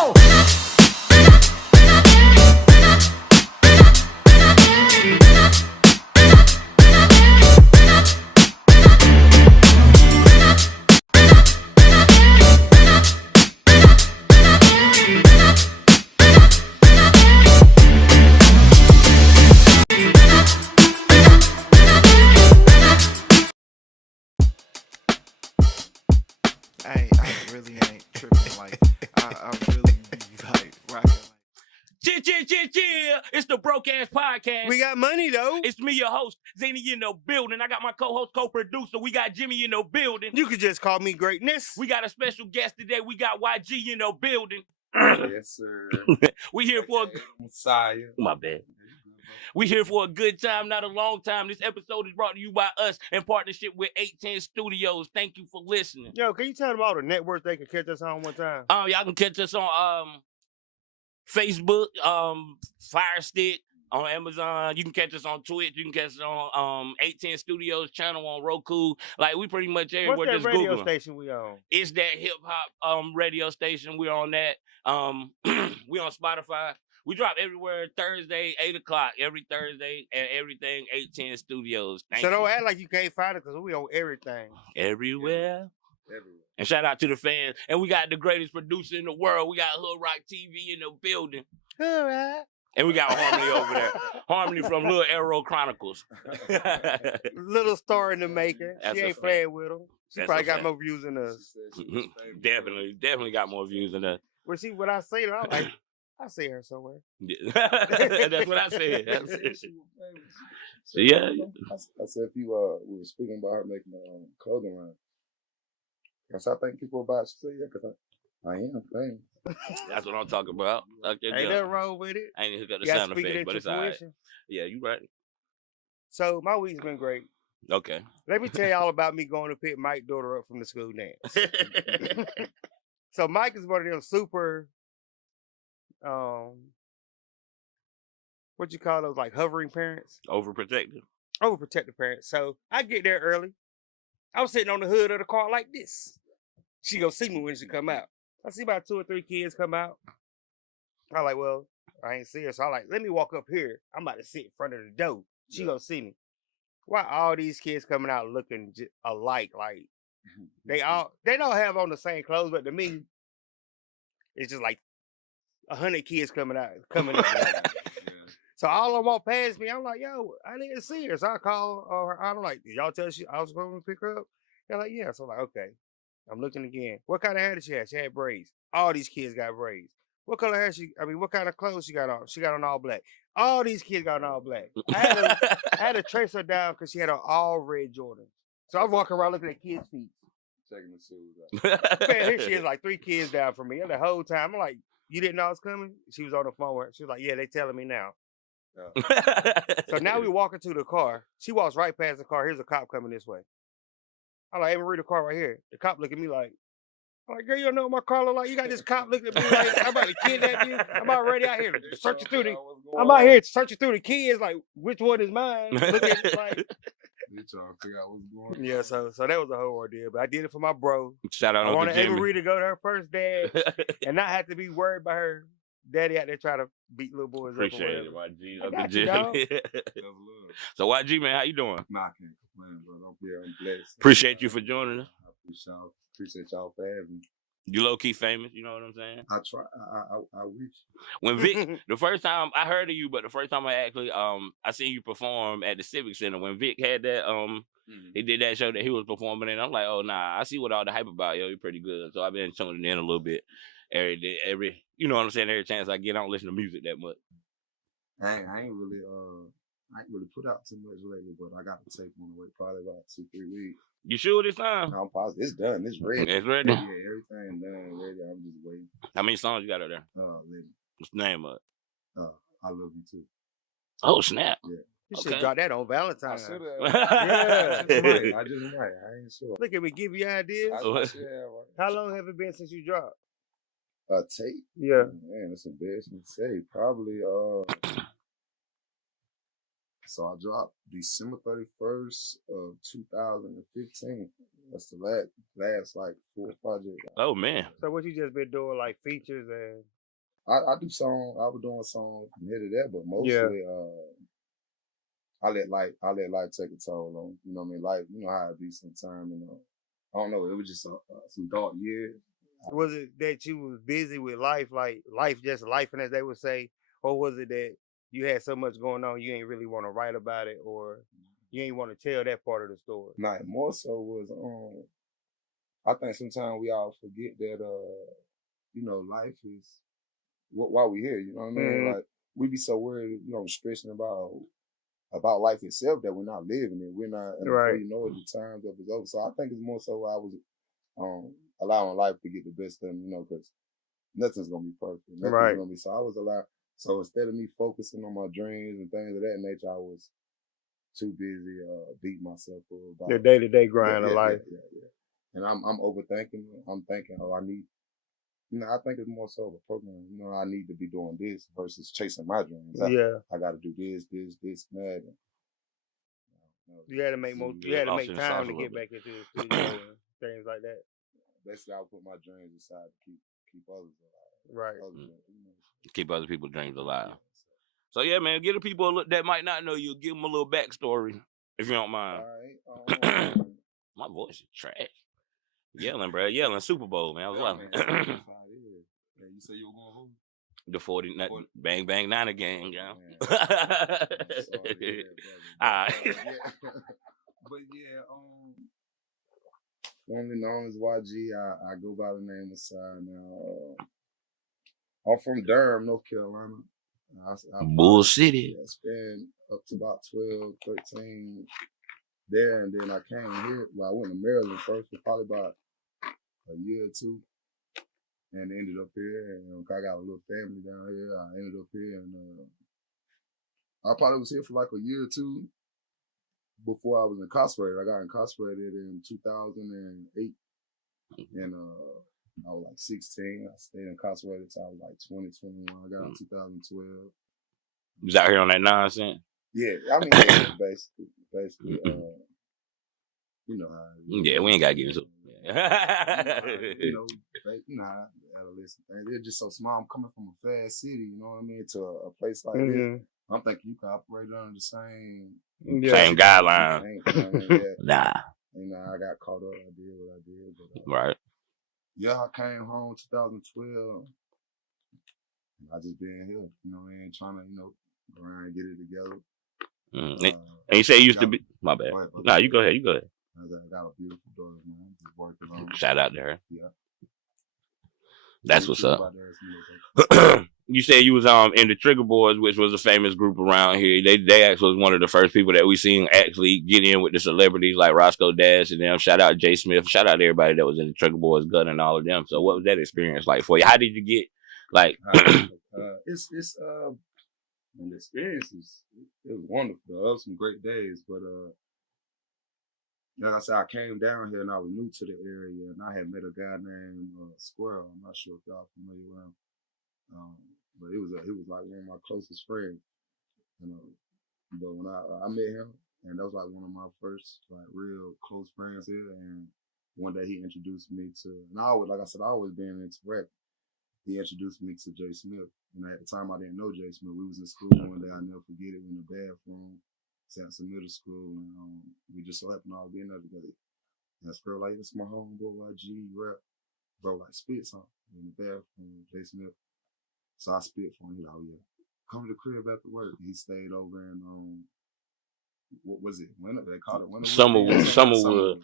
go. I really ain't tripping. Like, I really be like rocking. Yeah. It's the Broke.Axx.Podcast. We got money though. It's me, your host, Zinni in the building. I got my co-host, co-producer. We got Jimmy in the building. You could just call me Greatness. We got a special guest today. We got YG in the building. Yes, sir. We here for Messiah. my bad. We here for a good time, not a long time. This episode is brought to you by us in partnership with 810 Studios. Thank you for listening. Yo, can you tell them all the networks they can catch us on one time? Y'all can catch us on Facebook, Fire Stick, on Amazon. You can catch us on Twitch. You can catch us on 810 Studios channel on Roku. Like, we pretty much everywhere. What's that just radio Google 'em. station we on? It's that hip hop radio station. We're on that. We on Spotify. We drop everywhere Thursday, 8 o'clock, every Thursday, and everything 810 Studios. Thank So you. don't act like you can't find it because we on everything. Everywhere. Everywhere. And shout out to the fans. And we got the greatest producer in the world. We got Hood Rock TV in the building. All right. And we got Harmony over there. Harmony from Little Arrow Chronicles. Little star in the making. That's She a ain't fact. playing with them. She That's probably a got fact. more views than She us. said she was famous. Definitely got more views than that. But see, when I say that, I'm like, I see her somewhere. That's what I said. She That's said it. she was famous. So, yeah. I said if you we were speaking about her making a clothing line. Yes, I think people about to say that because I am famous. That's what I'm talking about. Okay, Ain't yeah. nothing wrong with it. I ain't even got the You gotta sound speak it effects, but into it's all right. fruition. Yeah, you right. So my week's been great. Okay. Let me tell y'all about me going to pick Mike's daughter up from the school dance. So Mike is one of them super, what you call those, like hovering parents? Overprotective. Overprotective parents. So I get there early. I was sitting on the hood of the car like this. She gonna see me when she come out. I see about 2 or 3 kids come out. I'm like, well, I ain't see her. So I'm like, let me walk up here. I'm about to sit in front of the door. She gonna see me. Why all these kids coming out looking alike? Like they don't have on the same clothes, but to me, it's just like 100 kids coming in. So all of them walk past me. I'm like, yo, I didn't see her. So I call her. I'm like, did y'all tell her I was going to pick her up? They're like, yeah. So I'm like, okay. I'm looking again. What kind of hair did she have? She had braids. All these kids got braids. What color hair what kind of clothes she got on? She got on all black. All these kids got on all black. I had to trace her down because she had on all red Jordans. So I was walking around looking at kids' feet. Checking the shoes out. Man, here she is, like 3 kids down from me. And the whole time, I'm like, you didn't know I was coming? She was on the phone. She was like, yeah, they telling me now. So now we walking to the car. She walks right past the car. Here's a cop coming this way. I'm like, hey, Marie, the car right here. The cop look at me like, I'm like, girl, you don't know what my car look like? You got this cop looking at me like, I'm about to kidnap you. I'm already out here searching through the kids, like, which one is mine? Looking like, You trying to figure out what's going on. yeah, so that was a whole ordeal. But I did it for my bro. Shout out I Uncle wanted Jimmy. Marie to go to her first dad and not have to be worried about her daddy out there trying to beat little boys Appreciate up. it, YG. I Uncle got you, dog. Jimmy. That's love. So YG, man, how you doing? Nah, I can't complain, bro. I'm here. I'm blessed. Appreciate you for joining us. I appreciate y'all for having me. You low key famous, you know what I'm saying? I try. I wish. When Vic, the first time I heard of you, but the first time I actually I seen you perform at the Civic Center when Vic had that he did that show that he was performing in. I'm like, oh nah, I see what all the hype about, yo, you're pretty good. So I've been tuning in a little bit every you know what I'm saying, every chance I get, I don't listen to music that much. I ain't really put out too much lately, but I got to take one away probably about 2-3 weeks. You sure this time? I'm positive. It's done. It's ready. It's ready. Yeah, everything done, ready. I'm just waiting. How many songs you got out there? Ready. What's the name of it? I love you too. Oh snap. You Okay. should drop that on I Valentine's. should Yeah. have. I just might. I ain't sure. Look at me, give you ideas. I should have. Right. How long have it been since you dropped? Tape. Yeah. Man, it's embarrassing to say. Probably So I dropped December 31st of 2015. That's the last like full project. Oh man. So what you just been doing, like features and? I do songs. I was doing songs from here to there, but mostly I let life take a toll on. You know what I mean? Life, you know how it be sometimes. You know, I don't know. It was just some dark years. Was it that you was busy with life, like life just life, and as they would say, or was it that you had so much going on you ain't really want to write about it, or you ain't want to tell that part of the story? Nah, more so was I think sometimes we all forget that you know, life is why we here. You know what I mean? Mm-hmm. Like we be so worried, you know, stressing about life itself that we're not living it. We're not, and before you know it, the time's up is over. So I think it's more so I was allowing life to get the best of me, you know, because nothing's gonna be perfect. Nothing's gonna be. So I was allowed. So instead of me focusing on my dreams and things of that nature, I was too busy beating myself up about the day-to-day grind of life. Yeah. And I'm overthinking. I'm thinking, oh, I need. You know, I think it's more so of a program. You know, I need to be doing this versus chasing my dreams. I got to do this, and that. You had to make You had to make time to get back into the studio and things like that. Basically, I put my dreams aside to keep others alive. Right. Keep other people's dreams alive. So yeah, man, give the people that might not know you, give them a little backstory if you don't mind. All right. My voice is trash. Yelling, bro. Yelling Super Bowl, man. I was laughing. Yeah, you say you were going home? The 40 bang bang 9 again, yeah. Alright. But yeah, formerly known as YG, I go by the name of Sai now. I'm from Durham, North Carolina. Bull City. I spent up to about 12, 13 there, and then I came here. Well, I went to Maryland first for probably about a year or two, and ended up here. And I got a little family down here. I ended up here, and I probably was here for like a year or two before I was incarcerated. I got incarcerated in 2008, and I was like 16. I stayed incarcerated until I was like 20, 21. I got in 2012. You was out here on that nonsense? Yeah, I mean, basically, you know how. Yeah, we ain't gotta get into it. You know how adolescent things. They're just so small. I'm coming from a fast city, you know what I mean, to a place like this. I'm thinking you can operate under the same guideline. Nah. You know, I got caught up. I did what I did. But, right. Yeah, I came home 2012. I just been here, you know, and trying to, you know, grind and get it together. And you say you used to be. My bad. Nah, you go ahead. I got a beautiful daughter, man. Just working on. Shout out to her. Yeah. That's what's up. You said you was in the Trigger Boys, which was a famous group around here. They actually was one of the first people that we seen actually get in with the celebrities like Roscoe Dash and them. Shout out Jay Smith. Shout out to everybody that was in the Trigger Boys, Gut and all of them. So what was that experience like for you? How did you get like? It's the experience it was wonderful. It was some great days, but like I said, I came down here and I was new to the area, and I had met a guy named Squirrel. I'm not sure if y'all familiar with him, but he was like one of my closest friends. You know, but when I met him, and that was like one of my first like real close friends here. And one day he introduced me to, and I always, like I said, I always been into rap. He introduced me to Jay Smith, and at the time I didn't know Jay Smith. We was in school one day. I never forget it. In the bathroom. Samson Middle School, and we just so happened all being there together. And this girl like, this is my homeboy, YG, rap. Bro, like, spit something in the bathroom, Jay Smith. So I spit for him. He's like, oh, yeah. Come to the crib after work. He stayed over in, what was it? Winter? They called it Winter. Summerwood.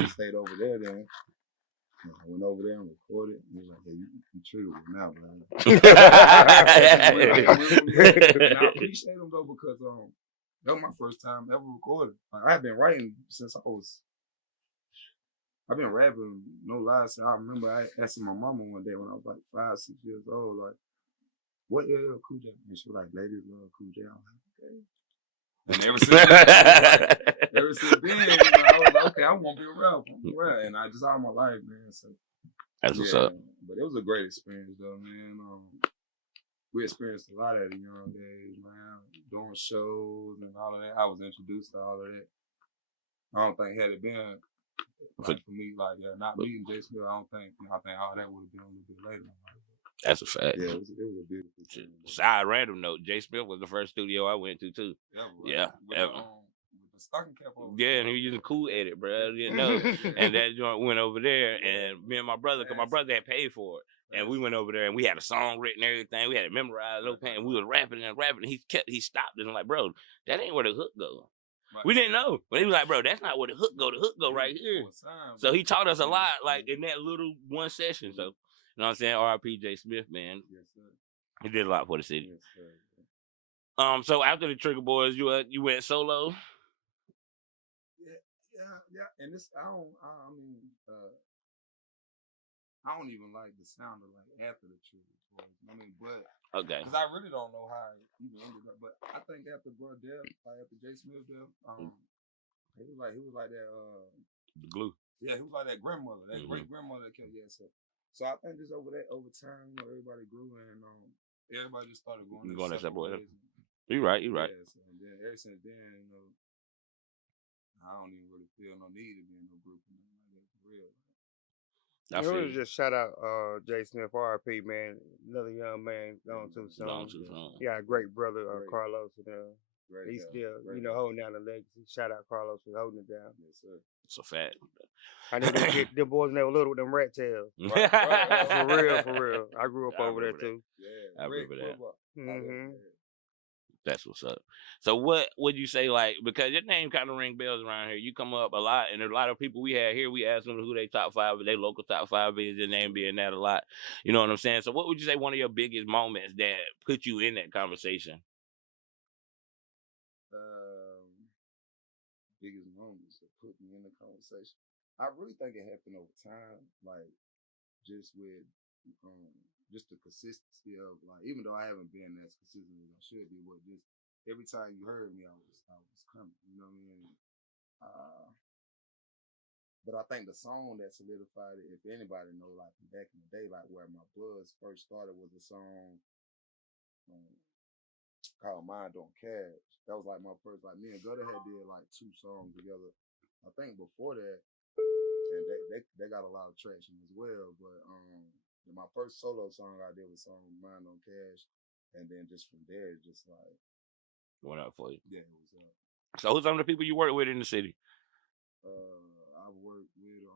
He stayed over there then. I went over there and recorded. And he was like, hey, you triggered me now, man. And I appreciate him, though, because, that was my first time ever recording. Like, I've been writing since I've been rapping, no lies. I remember I asking my mama one day when I was like 5, 6 years old, like, what LL Cool J? And she was like, ladies love Cool J. I'm like, okay. And ever since then, you know, I was like, okay, I want to be a rapper. And I just all my life, man. So that's what's up. But it was a great experience, though, man. we experienced a lot at a young age, man. Doing shows and all of that. I was introduced to all of that. I don't think had it been like for me, like not meeting Jay Smith, I think all that would have been a little bit later. That's a fact. Yeah, it was a beautiful thing. Side random note, Jay Smith was the first studio I went to too. Yeah, ever. With the stocking cap on. Yeah, and he was using Cool Edit, bro. I didn't know. And that joint went over there, and me and my brother, because my brother had paid for it. And we went over there and we had a song written and everything. We had it memorized, and we was rapping. And he stopped it and like, bro, that ain't where the hook goes. Right. We didn't know. But he was like, bro, that's not where the hook go. The hook go right here. So he taught us a lot, like in that little one session. So, you know what I'm saying? R.I.P. J. Smith, man. Yes, sir. He did a lot for the city. Yes, sir. So after the Trigger Boys, you went solo? Yeah. And this, I don't even like the sound of like after the Trigger Boys. I mean, but okay, because I really don't know how it even ended up. But I think after Bro Death, like after J. Smith death, he was like that. The glue. Yeah, he was like that grandmother, that great grandmother that kept. Yeah, so I think just over time, everybody grew and everybody just started going their separate ways. You're right. Yeah, so, and then ever since then, I don't even really feel no need to be in no group or nothing like that for real. I really just shout out Jay Smith, R.I.P. man. Another young man gone too soon. Yeah, a great brother, Carlos. He's still, holding down the legacy. Shout out Carlos for holding it down. Yes, sir. It's a fact. I know them boys never little with them rat tails. Right. For real. I grew up over there too. Yeah, I remember that. Mm-hmm. That's what's up. So what would you say, like, because your name kind of ring bells around here. You come up a lot, and a lot of people we had here, we ask them who they top five, their local top five is, your name being that a lot. You know what I'm saying? So what would you say one of your biggest moments that put you in that conversation? Biggest moments that put me in the conversation. I really think it happened over time, like just with just the consistency of like, even though I haven't been as consistent as I should be, but just every time you heard me, I was coming. You know what I mean? But I think the song that solidified it, if anybody know, like back in the day, like where my buzz first started was a song called Mind Don't Cash. That was like my first, like me and Gutter had did like 2 songs together. I think before that, and they got a lot of traction as well. But my first solo song I did was song Mind Don't Cash, and then just from there, just like went up for you. Yeah, it was up. So who's some of the people you work with in the city? I've worked with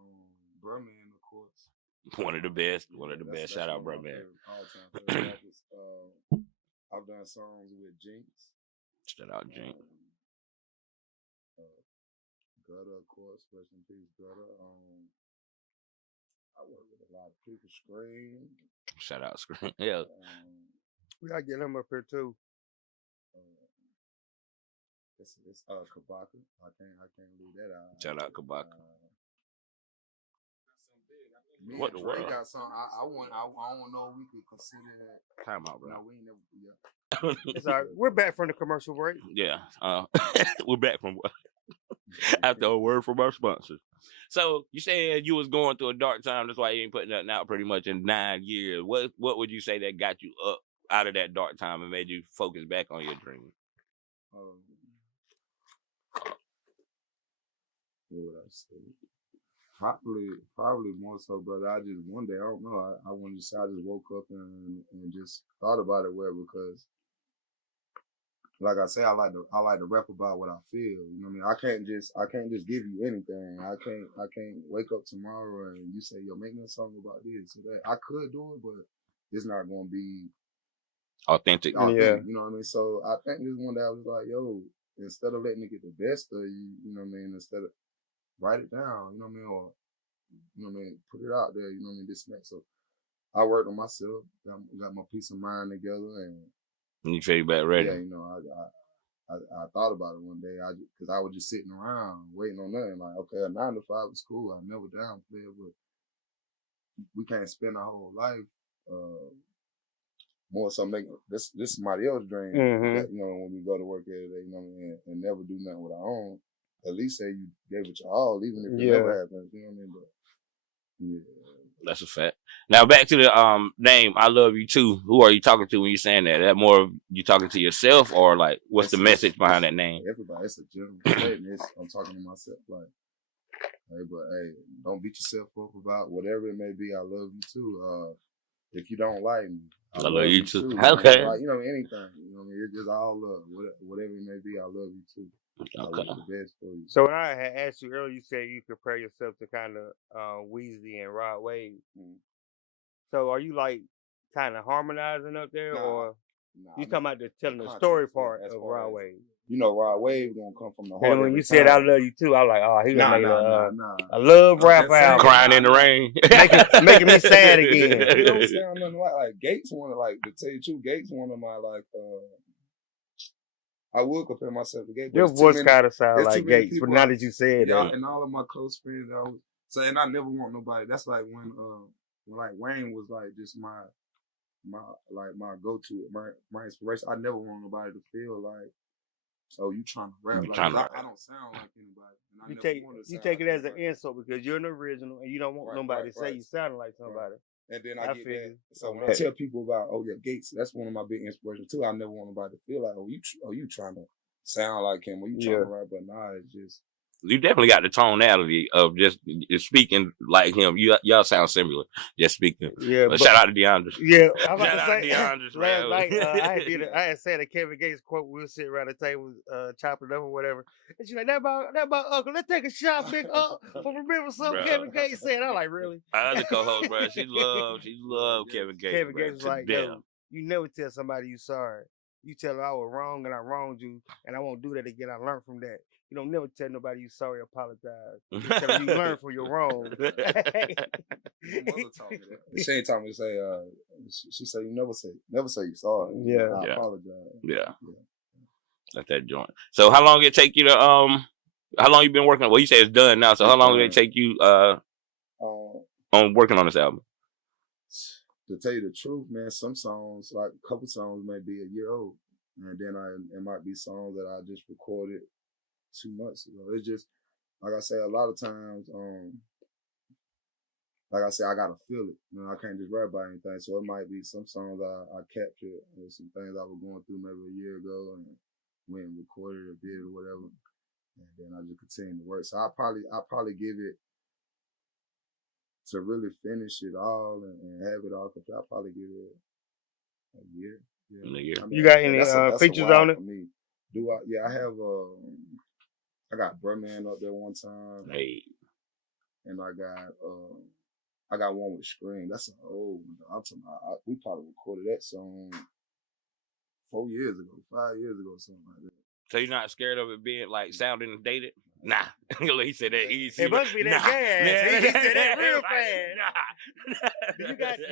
Brumman, of course. One of the best. Shout out Brumman. All time favorite artists. I've done songs with Jinx. Shout out Jinx. Gutter, of course. Rest in peace, Gutter. I work with a lot of people. Scream. Shout out Scream. Yeah. We gotta get him up here too. It's Kabaka. I can't leave that out. Shout out Kabaka. What the world? Got some. I don't know if we could consider that. Time out, bro. No, we ain't never. Yeah. It's all right. We're back from the commercial break. Yeah. We're back from after a word from our sponsors. So you said you was going through a dark time. That's why you ain't putting nothing out pretty much in 9 years. What would you say that got you up out of that dark time and made you focus back on your dream? What would I say? Probably more so, brother. I just one day, I don't know. I wanted to say I just woke up and just thought about it because, like I say, I like to rap about what I feel. You know what I mean? I can't just give you anything. I can't wake up tomorrow and you say, yo, make me a song about this or that. I could do it, but it's not gonna be authentic. Yeah. You know what I mean? So I think this one day I was like, yo, instead of letting it get the best of you, you know what I mean? Instead of write it down, you know what I mean? Or, you know what I mean? Put it out there, you know what I mean? This and that. So I worked on myself, got my peace of mind together, and you feel back ready. Yeah, you know, I thought about it one day, because I was just sitting around waiting on nothing. Like, okay, a 9 to 5 was cool. I never downplayed, but we can't spend our whole life more so make this somebody else's dream. Mm-hmm. That, you know, when we go to work every day, you know what I mean, and never do nothing with our own. At least say you gave it your all, even if it never happens. You know what I mean? But yeah, that's a fact. Now back to the name. I love you too. Who are you talking to when you're saying that? That more of you talking to yourself or like what's the message behind that name? Everybody, it's a general statement. I'm talking to myself like, hey, but hey, don't beat yourself up about whatever it may be. I love you too. If you don't like me, I love you too. Okay. Like, anything. It's just all love. Whatever it may be, I love you too. I want the best for you. So when I had asked you earlier, you said you compare yourself to kind of Weezy and Rod Wave. So are you like kind of harmonizing up there, or you talking about telling the story part of Rod Wave? Rod Wave gonna come from the heart. And when you said I love you too, I was like, oh, he made a love rap album. Crying in the rain. making me sad again. It don't sound nothing like Gates one of to tell you the truth, Gates one of my I would compare myself to Gates. Your voice kind of sounds like Gates, but now that you said that. And all of my close friends, I was saying I never want nobody. That's like when Wayne was like just my go-to, my inspiration. I never want nobody to feel like, oh, you trying to rap. I don't sound like anybody. And you take it as an insult because you're an original and you don't want nobody to say you sounding like somebody. And then I get that. So when I tell people about, Gates, that's one of my big inspirations too. I never want nobody to feel like, you trying to sound like him, or you trying to rap, but nah, it's just. You definitely got the tonality of just speaking like him. Y'all sound similar. Just speaking. Yeah. But shout out to DeAndre. Yeah, I was about to say. DeAndre's last night, I had said a Kevin Gates quote. We were sitting around the table, chopping up or whatever. And she's like, "That about Uncle. Let's take a shot, big up, for remember something Kevin Gates said." I'm like, "Really?" My other co-host, bro, she loved Kevin Gates. Kevin Gates was like, "Yo, you never tell somebody you sorry. You tell them I was wrong and I wronged you, and I won't do that again. I learned from that. You don't never tell nobody you sorry, apologize. You tell them you learn from your wrong." My mother taught me that. She ain't taught me to say, she said, you never say you sorry. Yeah. I apologize. Yeah. That's that joint. So how long did it take you to, how long you been working on, well, you say it's done now, so how long did it take you, on working on this album? To tell you the truth, man, some songs, like a couple songs may be a year old. And then it might be songs that I just recorded 2 months ago. It's just, like I say, a lot of times, like I said, I gotta feel it. I can't just rap about anything. So it might be some songs I captured, or some things I was going through maybe a year ago, and went and recorded or did or whatever. And then I just continue to work. So I'll probably give it, to really finish it all and have it all complete, I'll probably give it a year. Yeah. A year. I mean, you got any features on it? Me. Do I? Yeah, I have. I got Birdman up there one time. Hey. And I got one with Scream. That's an old one. I'm talking about, we probably recorded that song 5 years ago, something like that. So you're not scared of it being like sounding dated? Nah. He said that easy. It must be that gas. He said that real fast. Nah.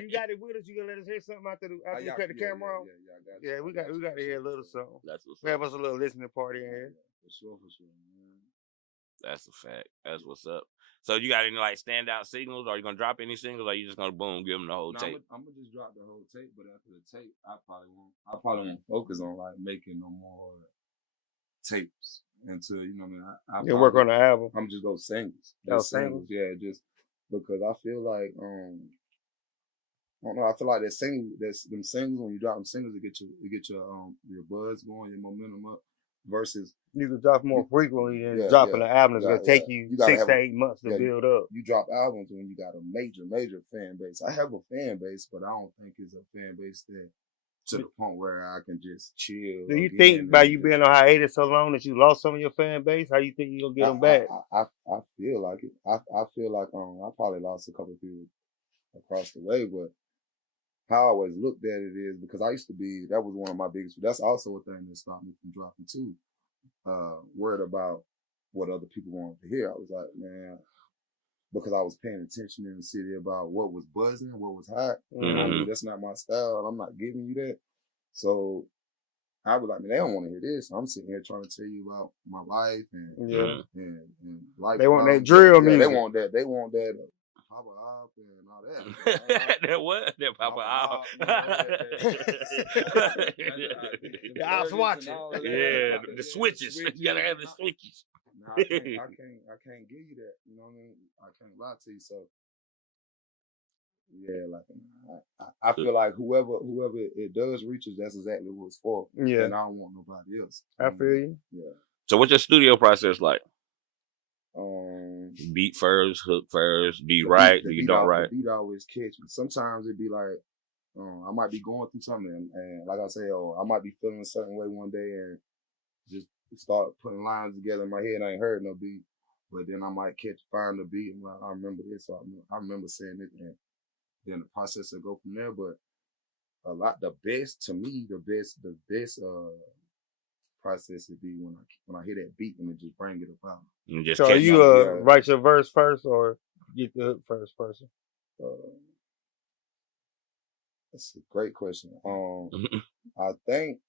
You got it with us. You gonna let us hear something after we cut the camera on? Yeah, we got to hear a little something. That's what's up. We have us a little listening party in here. For sure, man. That's a fact. That's what's up. So you got any like standout singles? Are you gonna drop any singles? Or are you just gonna boom, give them the whole tape? I'm gonna just drop the whole tape, but after the tape, I probably won't focus on like making no more tapes until I you work on the album. I'm just go singles. Singles. Yeah, just because I feel like I don't know. I feel like them singles, when you drop them singles, it get your buzz going, your momentum up. Versus you can drop more frequently than dropping an album. It's gonna take you 6 to 8 months to build up. You drop albums when you got a major fan base. I have a fan base, but I don't think it's a fan base that to the point where I can just chill. Do you think by you being on hiatus so long that you lost some of your fan base? How you think you gonna get them back? I feel like it. I feel like I probably lost a couple of people across the way, but how I always looked at it is because that was one of my biggest, that's also a thing that stopped me from dropping too. Worried about what other people wanted to hear. I was like, man, because I was paying attention in the city about what was buzzing, what was hot. Mm-hmm. That's not my style. I'm not giving you that. So I was like, man, they don't want to hear this. I'm sitting here trying to tell you about my life and life. They want that drill music. They want that. Papa Op and all that. That what? That Papa Op. The Ops watching. Yeah, the switches. You gotta have the switches. No, I can't give you that. You know what I mean? I can't lie to you. So Yeah, like I feel like whoever it does reaches, that's exactly what it's for. Yeah. And I don't want nobody else. I feel you. Yeah. So what's your studio process like? Um, Beat first, hook first. Do you the write? beat- the Do you beat don't al- write? The beat always catch me. Sometimes it be like, I might be going through something, and like I say, I might be feeling a certain way one day, and just start putting lines together in my head. I ain't heard no beat, but then I might find the beat, and I remember this, so I remember saying it, and then the process will go from there. But the best process would be when I hear that beat and it just bring it about. And just So catch you me. write your verse first or get the hook first person? That's a great question. I think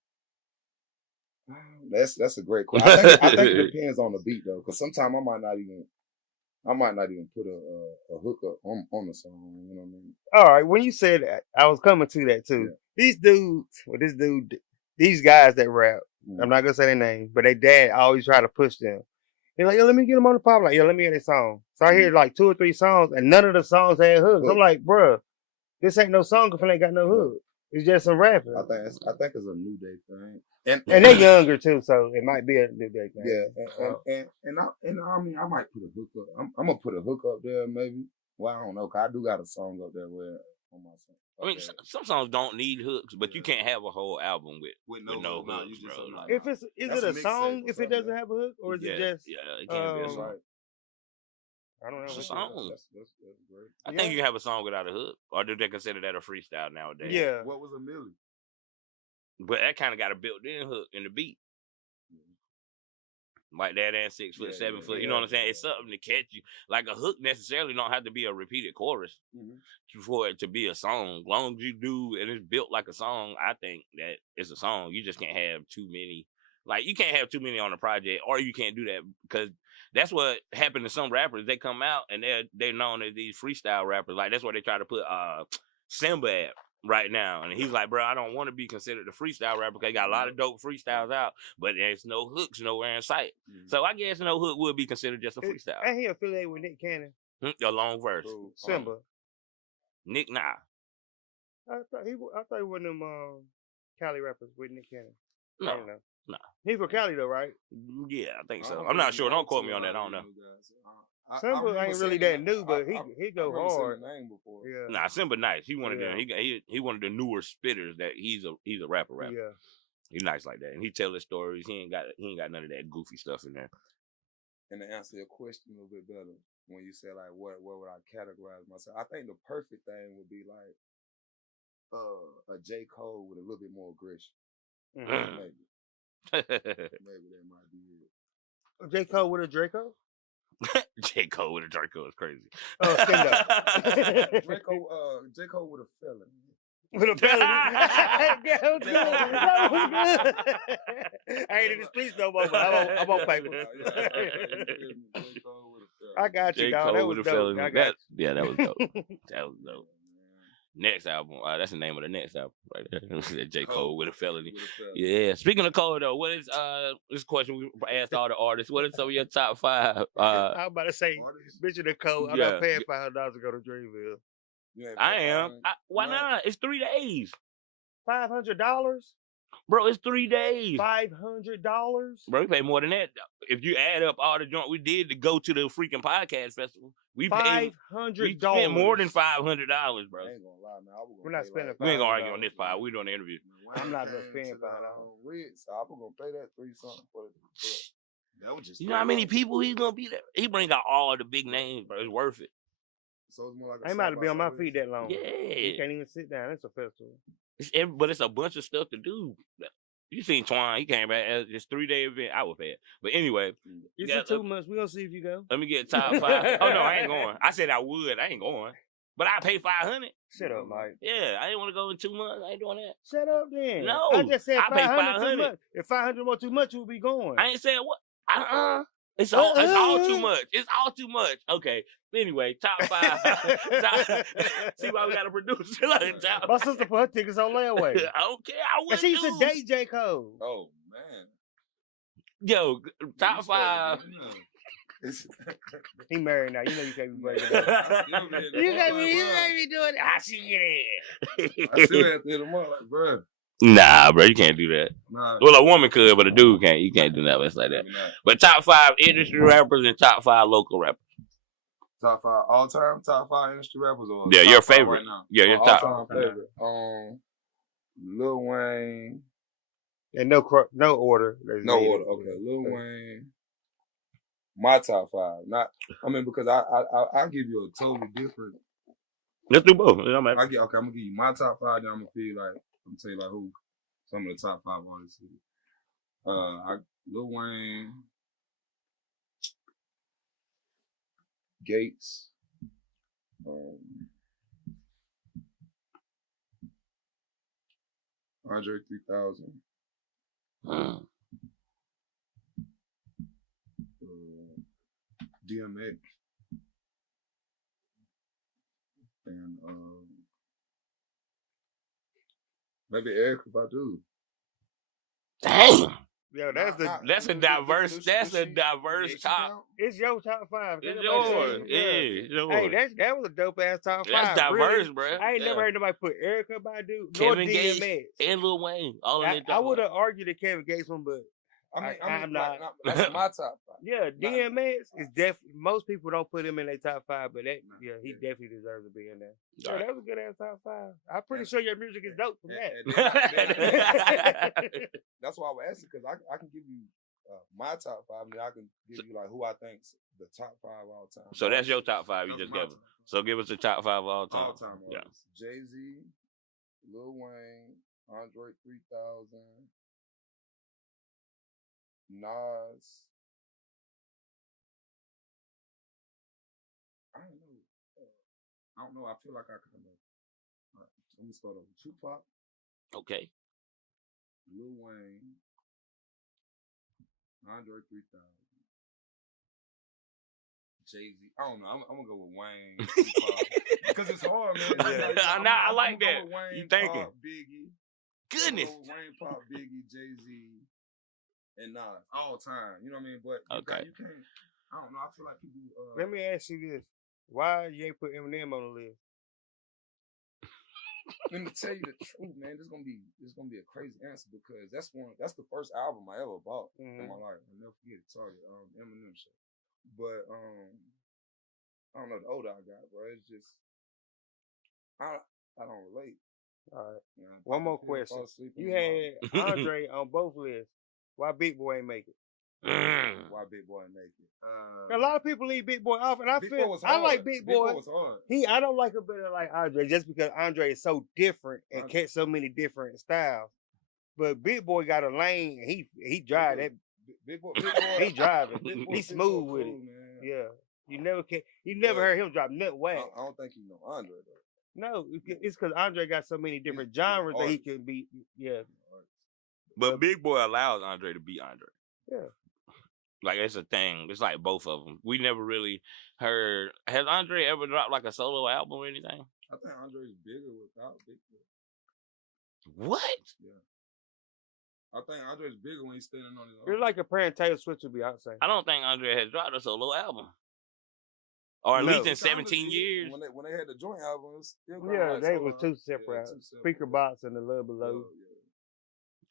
that's a great question. I think it depends on the beat though, because sometimes I might not even put a hook up on the song. You know what I mean? All right. When you said that, I was coming to that too. Yeah. These guys that rap. Mm. I'm not gonna say their name, but they dad always try to push them. They're like, yo, let me get them on the pop. Like, yo, let me hear this song. So I hear like 2 or 3 songs, and none of the songs had hooks. I'm like, bruh, this ain't no song if it ain't got no hook. It's just some rapping. I think it's a new day thing, And they're younger too, so it might be a new day thing. Yeah, and I mean, I might put a hook up. I'm gonna put a hook up there, maybe. Well, I don't know, 'cause I do got a song up there where on my song. I mean, some songs don't need hooks, but you can't have a whole album with no hook. hooks, You just bro. like, If is it a song if it doesn't have a hook, or is it just? It can't be a song. right. I don't know. It's a song. That's great. I think you can have a song without a hook, or do they consider that a freestyle nowadays? Yeah. What was a million? But that kind of got a built-in hook in the beat. Like that and 6 foot, 7 foot. You know what I'm saying? It's something to catch you. Like a hook necessarily don't have to be a repeated chorus for it to be a song. Long as you do and it's built like a song, I think that it's a song. You just can't have too many. Like you can't have too many on a project, or you can't do that because that's what happened to some rappers. They come out and they're known as these freestyle rappers. Like that's where they try to put Simba at right now, and he's like, bro, I don't want to be considered a freestyle rapper because they got a lot of dope freestyles out, but there's no hooks nowhere in sight. So I guess no hook would be considered just a freestyle. And he affiliated with Nick Cannon. A long verse. Simba. Nick, nah. I thought he was one of them Cali rappers with Nick Cannon. No. I don't know. No. He's from Cali though, right? Yeah, I think so. I'm not sure. Don't quote me on that. I don't know. Simba ain't really that new, but he go hard. Name before. Yeah. Nah, Simba nice. He one of them. He one of the newer spitters that he's a rapper. Yeah. He's nice like that, and he tell his stories. He ain't got none of that goofy stuff in there. And to answer your question a little bit better, when you say like where would I categorize myself, I think the perfect thing would be like a J. Cole with a little bit more aggression. Maybe. Maybe that might be it. J. Cole with a Draco? J. Cole with a Draco is crazy. Oh, stand up. J. Cole with a felon. With a felony. That was good. I ain't in the streets no more, but I'm on paper. I got you, dog. That was dope. That was dope. That was dope. Next album. That's the name of the next album right there. J. Cole with a felony. Yeah. Speaking of Cole though, what is this question we asked all the artists? What is some of your top 5? I'm about to say, mention the Cole. I'm not paying $500 to go to Dreamville. I am. Why not? It's 3 days. $500? Bro, it's 3 days. $500? Bro, we pay more than that. If you add up all the joint we did to go to the freaking podcast festival, we paid $500. We spent more than $500, bro. I ain't gonna lie, man. We're not spending. We ain't gonna argue on this part. We're doing the interview. I'm not gonna spend $500. So I'm gonna pay that 3 something for that was just. You know how many people he's gonna be there? He bring out all the big names, bro. It's worth it. So it's more like I ain't about to be on my feet that long. Yeah. You can't even sit down. It's a festival. But it's a bunch of stuff to do. You seen Twine? He came back as this 3-day event. I was pay. But anyway, it's in 2 months. We gonna see if you go. Let me get top 5. Oh no, I ain't going. I said I would. I ain't going. But I pay $500. Shut up, Mike. Yeah, I didn't want to go in 2 months. I ain't doing that. Shut up, then. No, I just said I pay $500. If $500 more too much, you'll be going. I ain't said what. It's all too much. It's all too much. Okay. Anyway, top 5. See why we got a producer like top. My sister put her tickets on layaway. I don't care. I and she used to date J. Cole. Oh man. Yo, top 5. He married now. You know you can't be breaking up. I still be hitting You him up can't like, be doing it. I see it. I still have to hit him up like, bro. Nah, bro, you can't do that. Nah. Well, a woman could, but a dude can't. You can't do nothing like that. But top 5 industry rappers and top 5 local rappers. Top 5 all time, top 5 industry rappers, or Yeah, top your 5 favorite. right now? Yeah, your all top. time favorite. Lil Wayne. And no order. No order. Okay, Lil Wayne. My top 5. Not. I mean, because I give you a totally different. Let's do both. I'm I'm gonna give you my top 5. Then I'm gonna tell you like who some of the top 5 artists is. Lil Wayne, Gates, Andre 3000, DMX, and maybe Erykah Badu. Damn. Yo, That's a diverse top. It's your top 5. It's yours. Yeah, it's yours. Hey, that was a dope ass top 5. That's diverse, really. bro. I ain't never heard nobody put Erykah Badu, Kevin nor Gates DMX. and Lil Wayne. All in I that. would have argued the Kevin Gates one, but I'm not. That's my top 5. Yeah, DMX is definitely. Most people don't put him in their top 5, but he definitely deserves to be in there. So that was a good ass top 5. I'm pretty sure your music is dope from that. That's why I was asking, because I can give you my top 5, and then I can give you like who I think's the top 5 all time. So that's your top 5 you just gave us. So give us the top 5 all time. All time. Yeah. Jay-Z, Lil Wayne, Andre 3000. Nas. I don't know. I feel like I kind of. Let me start over. Tupac. Okay. Lil Wayne. Andre 3000. Jay-Z. I don't know. I'm gonna go with Wayne. Because it's hard, man. I like that. Wayne, you thinking? Pop, Biggie. Goodness. Wayne, Pop, Biggie, Jay-Z. And Nas, all time, you know what I mean? But you can't. I don't know. I feel like people. Let me ask you this: why you ain't put Eminem on the list? Let me tell you the truth, man. This gonna be a crazy answer, because that's the first album I ever bought in my life. I'll never forget it. Target, Eminem show. But I don't know the older I got, bro. It's just I don't relate. All right. One more question. You had Andre on both lists. Why Big Boy ain't make it? Why Big Boy ain't make it? A lot of people leave Big Boy off, and I like Big Boy. Big Boy was hard. I don't like him better like Andre, just because Andre is so different and catch so many different styles. But Big Boy got a lane, and he drive that. Big Boy, he driving. He's smooth with it. Man. Yeah, you never heard him drop nut whack. I don't think you know Andre though. No, it's because Andre got so many different genres that he can be. Yeah. But Big Boy allows Andre to be Andre. Yeah. Like, it's a thing. It's like both of them. We never really heard. Has Andre ever dropped like a solo album or anything? I think Andre's bigger without Big Boy. What? Yeah. I think Andre's bigger when he's standing on his own. You're like comparing Taylor Swift to Beyonce. I don't think Andre has dropped a solo album. Or at least in 17 years. When they had the joint album, it was still they were two separate. Speaker Box and The Love Below. Yeah.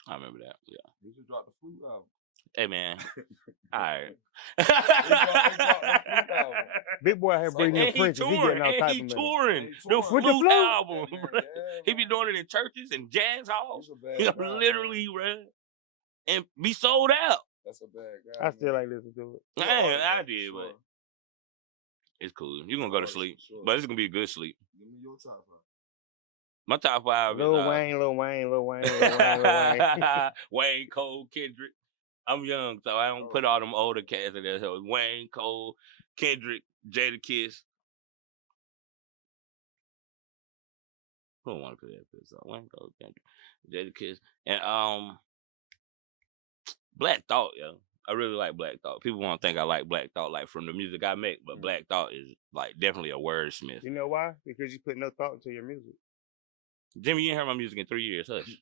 I remember that. Yeah. He just dropped the Flute album. Hey, man. All right. Big Boy had bring in Prince. He touring. The Flute album. Yeah, he be doing it in churches and jazz halls. Literally, bro. And be sold out. That's a bad guy. I still like listening to it. I did, but it's cool. You're going to go to sleep. But it's going to be a good sleep. Give me your top 5. My top 5 Lil Wayne. Wayne, Cole, Kendrick. I'm young, so I don't put all them older cats in there. So Wayne, Cole, Kendrick, Jadakiss. Who don't want to put that? So Wayne, Cole, Kendrick, Jadakiss, and Black Thought, yo. I really like Black Thought. People won't think I like Black Thought like from the music I make, but Black Thought is like definitely a wordsmith. You know why? Because you put no thought into your music. Jimmy, you ain't heard my music in 3 years. Hush.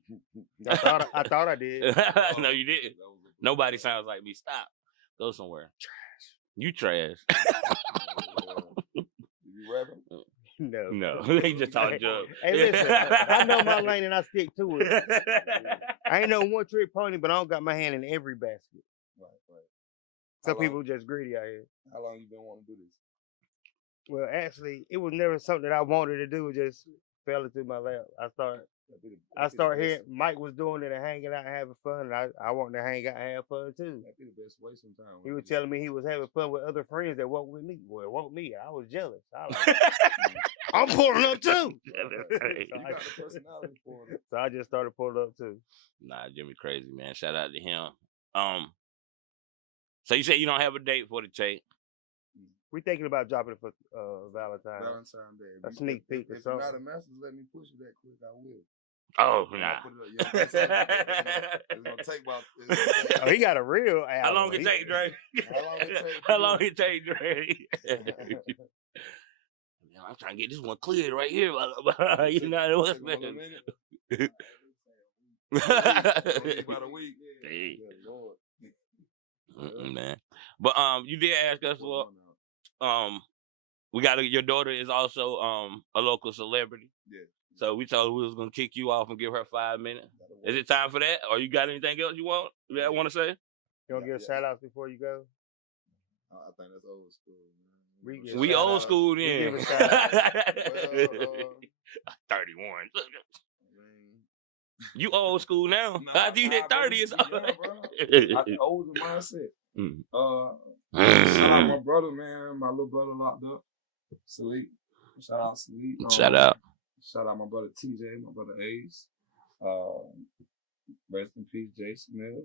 I thought I did. No, you didn't. Nobody sounds like me. Stop. Go somewhere. Trash. You trash. You rapping? No. No, they just talk junk. Hey, listen, I know my lane and I stick to it. I ain't no one trick pony, but I don't got my hand in every basket. Right. Some people just greedy out here. How long you been wanting to do this? Well, actually, it was never something that I wanted to do. It just fell into my lap. I started hearing Mike was doing it and hanging out and having fun. And I wanted to hang out and have fun too. That'd be the best way sometimes. He was telling me he was having fun with other friends that walked with me. Well, it wasn't me. I was jealous. I like, I'm pulling up too. You got the personality for it. So I just started pulling up too. Nah, Jimmy crazy, man. Shout out to him. So you say you don't have a date for the tape? We thinking about dropping it for Valentine's Day. A sneak peek or if you're something. not a message, let me push it that quick. I will. Oh, I'll nah. put it up. It's gonna take about. Oh, he got a real album. How long it take, Dre? How long it take, Dre? Man, I'm trying to get this one cleared right here. You know what, man? About a week. Hey. Yeah, Lord. Man, but you did ask us for we got your daughter is also a local celebrity. Yeah. So we told her we was gonna kick you off and give her 5 minutes. Is it time for that, or you got anything else you want to say? You want to give shout outs before you go? I think that's old school, man. We old school then. 31. You old school now. After you hit 30, it's older mindset. Shout out my brother, man. My little brother locked up. Salute. Shout out Salute. Shout out. Shout out my brother TJ, my brother Ace. Rest in peace, Jay Smith.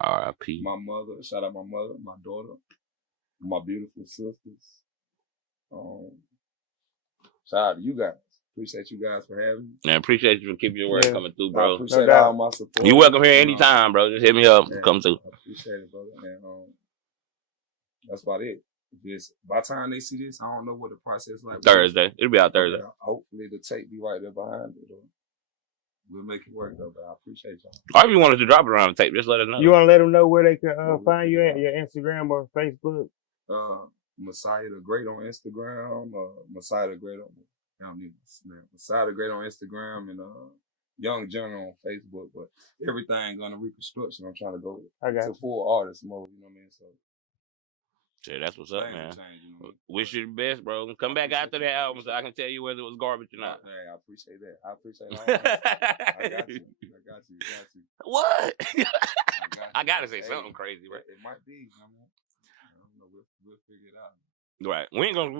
R.I.P. My mother. Shout out my mother, my daughter, my beautiful sisters. Shout out to you guys. Appreciate you guys for having me. Yeah, appreciate you for keeping your work coming through, bro. I appreciate all my support. You welcome here anytime, bro. Just hit me up. Come through. I appreciate it, brother. And that's about it. Just by the time they see this, I don't know what the process is like. Thursday. It'll be out Thursday. Hopefully the tape be right there behind it. We'll make it work though, but I appreciate y'all. Or if you wanted to drop it around the tape, just let us know. You want to let them know where they can find you at, your Instagram or Facebook? Messiah the Great on Instagram, Messiah the Great on Messiah the Great on Instagram, and Young Journal on Facebook. But everything under reconstruction. I'm trying to go to full artist mode. You know what I mean? So. Yeah, that's what's up, man. Wish you the best, bro. Come back after the album so I can tell you whether it was garbage or not. Hey, I appreciate that. I appreciate all I got you. What? I gotta say something crazy, right? It might be. I don't know. We'll figure it out. Right. We ain't gonna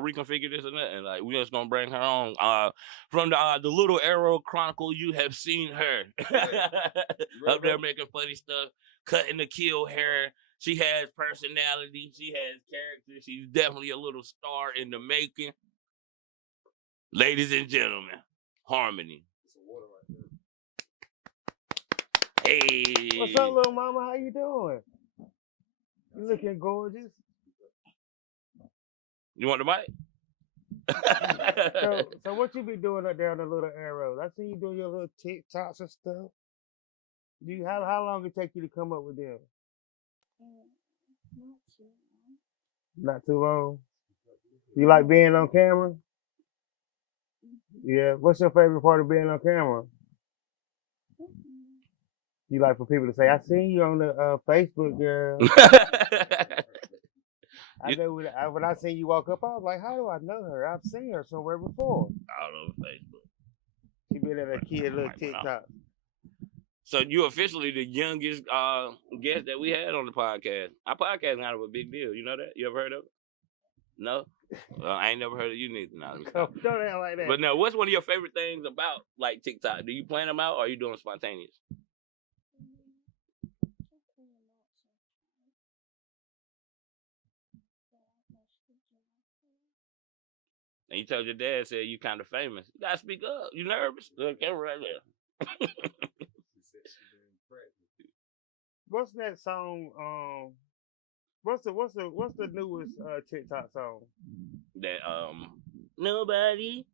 reconfigure this or nothing. Like, we just gonna bring her on. From the Little Arrow Chronicle, you have seen her. Up there making funny stuff, cutting the kill hair. She has personality. She has character. She's definitely a little star in the making. Ladies and gentlemen, Harmony. Hey. What's up, little mama? How you doing? You looking gorgeous. You want the mic? So what you be doing up there on the Little Arrows? I see you doing your little TikToks and stuff. How long it take you to come up with them? Not too long. You like being on camera? Yeah. What's your favorite part of being on camera? You like for people to say, "I seen you on the Facebook, girl." I know when I seen you walk up, I was like, "How do I know her? I've seen her somewhere before." All over Facebook. She been at a kid little TikTok. So you officially the youngest guest that we had on the podcast. Our podcast is kind of a big deal. You know that? You ever heard of it? No? Well, I ain't never heard of you neither. Don't act like that. But no, what's one of your favorite things about like TikTok? Do you plan them out or are you doing spontaneous? And you told your dad said you kind of famous. You gotta speak up. You nervous? Look, camera right there. What's that song? What's the newest TikTok song? That nobody.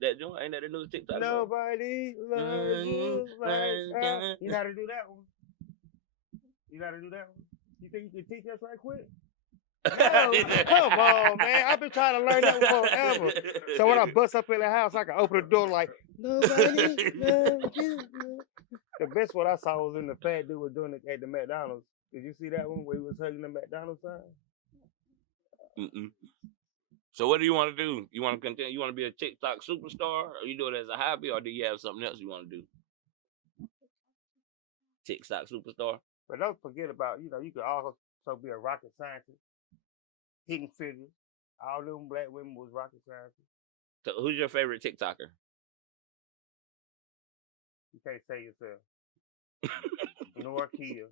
That joint ain't that the newest TikTok song? Nobody loves you like I. You gotta do that one. You think you can teach us right quick? No, come on, man. I've been trying to learn that forever. So when I bust up in the house, I can open the door like, nobody loves you. The best one I saw was when the fat dude was doing it at the McDonald's. Did you see that one where he was hugging the McDonald's sign? Mm-mm. So what do you want to do? You want to continue? You want to be a TikTok superstar, or you do it as a hobby, or do you have something else you want to do? TikTok superstar. But don't forget about, you could also be a rocket scientist, hidden figure. All them black women was rocket scientists. So who's your favorite TikToker? You can't say yourself. Nor Kia.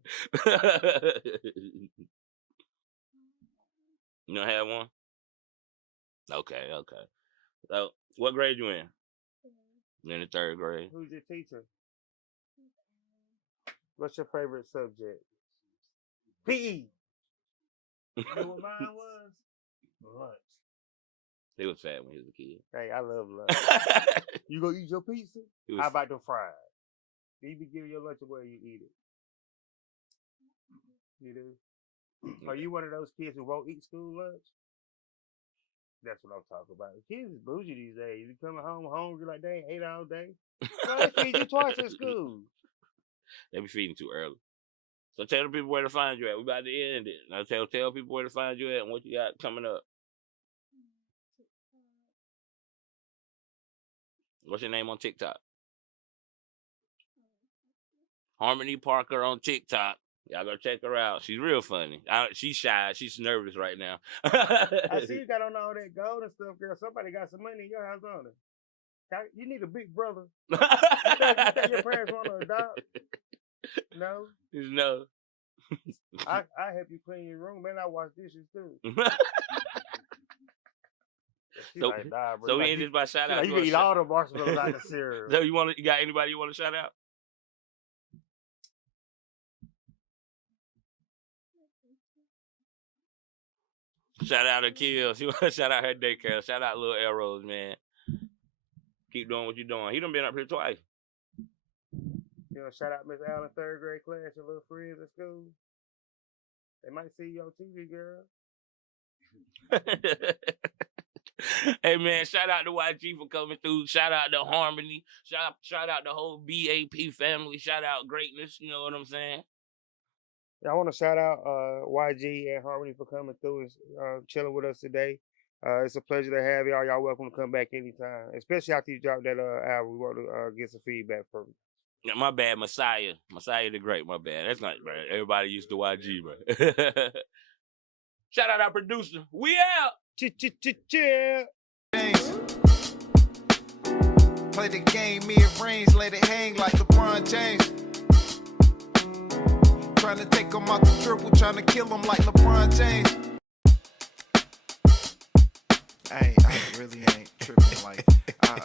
You don't have one? Okay. So what grade you in? You're in the 3rd grade. Who's your teacher? What's your favorite subject? PE. You know what mine was? Lunch. He was fat when he was a kid. Hey, I love lunch. You go eat your pizza? How about the fries? You be giving your lunch away, you eat it. You do? Are you one of those kids who won't eat school lunch? That's what I'm talking about. The kids is bougie these days. You coming home hungry like they ain't ate all day. Well, they feed you twice at school. They be feeding too early. So tell the people where to find you at. We about to end it. Now tell people where to find you at and what you got coming up. What's your name on TikTok? Harmony Parker on TikTok. Y'all go check her out. She's real funny. She's shy. She's nervous right now. I see you got on all that gold and stuff, girl. Somebody got some money in your house on it. You need a big brother. You think your parents want to adopt? No? No. I help you clean your room, and I wash dishes too. So we end this by shout out. You can eat all the marshmallows out of the cereal. So you got anybody you want to shout out? Shout out to Kill. She want to shout out her daycare. Shout out Little Arrows, man. Keep doing what you're doing. He done been up here twice. Shout out Miss Allen, 3rd grade class, your little friends at school. They might see you on TV, girl. Hey, man, shout out to YG for coming through. Shout out to Harmony. Shout out the whole BAP family. Shout out Greatness. You know what I'm saying? I want to shout out YG and Harmony for coming through and chilling with us today. It's a pleasure to have y'all. Y'all welcome to come back anytime, especially after you drop that album. We want to get some feedback from you. Yeah, my bad, Messiah the Great. My bad. That's not right. Everybody used to YG, bro. Shout out our producer. We out. Chill. Play the game, mid-range, let it hang like LeBron James. Trying to take him out the dribble, trying to kill him like LeBron James. I really ain't tripping like I